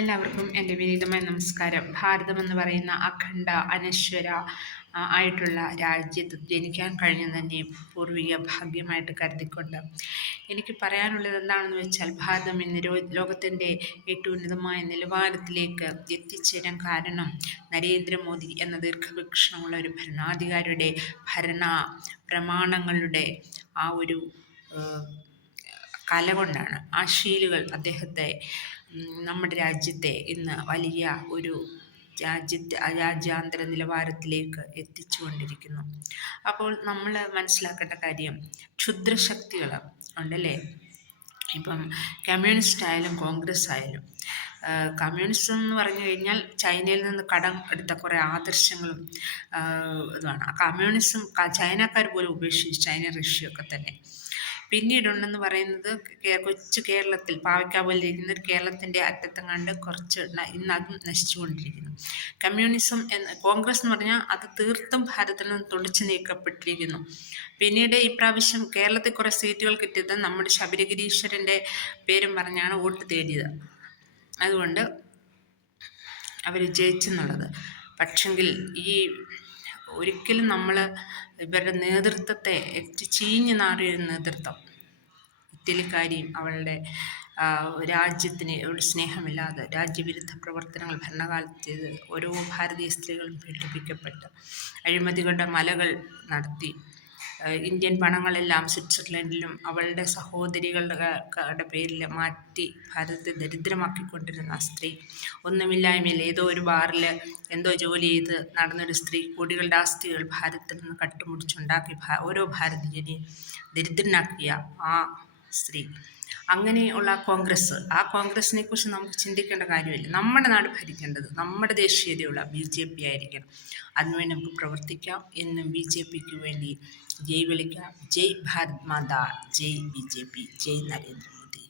എല്ലാവർക്കും എൻ്റെ വിനീതമായ നമസ്കാരം. ഭാരതമെന്ന് പറയുന്ന അഖണ്ഡ അനശ്വര ആയിട്ടുള്ള രാജ്യത്ത് ജനിക്കാൻ കഴിഞ്ഞു തന്നെ പൂർവിക ഭാഗ്യമായിട്ട് കരുതിക്കൊണ്ട് എനിക്ക് പറയാനുള്ളത് എന്താണെന്ന് വെച്ചാൽ, ഭാരതം ഇന്ന് ലോകത്തിൻ്റെ ഏറ്റവും ഉന്നതമായ നിലവാരത്തിലേക്ക് എത്തിച്ചേരാൻ കാരണം നരേന്ദ്രമോദി എന്ന ദീർഘവീക്ഷണമുള്ള ഒരു ഭരണാധികാരിയുടെ ഭരണ പ്രമാണങ്ങളുടെ ആ ഒരു കല കൊണ്ടാണ്. ആ ശീലുകൾ അദ്ദേഹത്തെ നമ്മുടെ രാജ്യത്തെ ഇന്ന് വലിയ ഒരു രാജ്യാന്തര നിലവാരത്തിലേക്ക് എത്തിച്ചുകൊണ്ടിരിക്കുന്നു. അപ്പോൾ നമ്മൾ മനസ്സിലാക്കേണ്ട കാര്യം, ക്ഷുദ്രശക്തികൾ ഉണ്ടല്ലേ. ഇപ്പം കമ്മ്യൂണിസ്റ്റ് ആയാലും കോൺഗ്രസ് ആയാലും, കമ്മ്യൂണിസം എന്ന് പറഞ്ഞു കഴിഞ്ഞാൽ ചൈനയിൽ നിന്ന് കടം എടുത്ത കുറേ ആദർശങ്ങളും ഇതുമാണ്. ആ കമ്മ്യൂണിസം ചൈനക്കാർ പോലും ഉപേക്ഷിച്ചു, ചൈന റഷ്യയൊക്കെ തന്നെ. പിന്നീടുണ്ടെന്ന് പറയുന്നത് കൊച്ചു കേരളത്തിൽ പാവയ്ക്ക പോലെ ഇരിക്കുന്ന കേരളത്തിൻ്റെ അറ്റത്തെങ്ങാണ്ട് കുറച്ച് ഇന്ന് അതും നശിച്ചുകൊണ്ടിരിക്കുന്നു. കമ്മ്യൂണിസം കോൺഗ്രസ് എന്ന് പറഞ്ഞാൽ അത് തീർത്തും ഭാരതത്തിൽ നിന്ന് തുടച്ചു നീക്കപ്പെട്ടിരിക്കുന്നു. പിന്നീട് ഇപ്രാവശ്യം കേരളത്തിൽ കുറേ സീറ്റുകൾ കിട്ടിയത് നമ്മുടെ ശബരിഗിരീശ്വരൻ്റെ പേരും പറഞ്ഞാണ് വോട്ട് തേടിയത്. അതുകൊണ്ട് അവർ ജയിച്ചെന്നുള്ളത്. പക്ഷെങ്കിൽ ഈ ഒരിക്കലും നമ്മൾ ഇവരുടെ നേതൃത്വത്തെ ചീഞ്ഞു നാറിയൊരു നേതൃത്വം, ഇറ്റലിക്കാരിയും അവളുടെ രാജ്യത്തിന് ഒരു സ്നേഹമില്ലാതെ രാജ്യവിരുദ്ധ പ്രവർത്തനങ്ങൾ ഭരണകാലത്ത് ചെയ്ത് ഓരോ ഭാരതീയ സ്ത്രീകളും പീഡിപ്പിക്കപ്പെട്ട് അഴിമതികളുടെ മലകൾ നടത്തി ഇന്ത്യൻ പണങ്ങളെല്ലാം സ്വിറ്റ്സർലൻഡിലും അവളുടെ സഹോദരികളുടെ പേരിൽ മാറ്റി ഭാരതത്തെ ദരിദ്രമാക്കിക്കൊണ്ടിരുന്ന ആ സ്ത്രീ, ഒന്നുമില്ലായ്മയിൽ ഏതോ ഒരു ബാറിൽ എന്തോ ജോലി ചെയ്ത് നടന്നൊരു സ്ത്രീ കോടികളുടെ ആസ്തികൾ ഭാരതത്തിൽ നിന്ന് കട്ടുമുടിച്ചുണ്ടാക്കി ഓരോ ഭാരതീയനെയും ദരിദ്രനാക്കിയ ആ സ്ത്രീ. അങ്ങനെയുള്ള ആ കോൺഗ്രസിനെ കുറിച്ച് നമുക്ക് ചിന്തിക്കേണ്ട കാര്യമില്ല. നമ്മുടെ നാട് ഭരിക്കേണ്ടത് നമ്മുടെ ദേശീയതയുള്ള BJP ആയിരിക്കണം. അതിനുവേണ്ടി നമുക്ക് പ്രവർത്തിക്കാം. എന്നും BJPക്ക് വേണ്ടി ജയ് വിളിക്കാം. ജയ് ഭാരത് മാതാ, ജയ് BJP, ജയ് നരേന്ദ്രമോദി.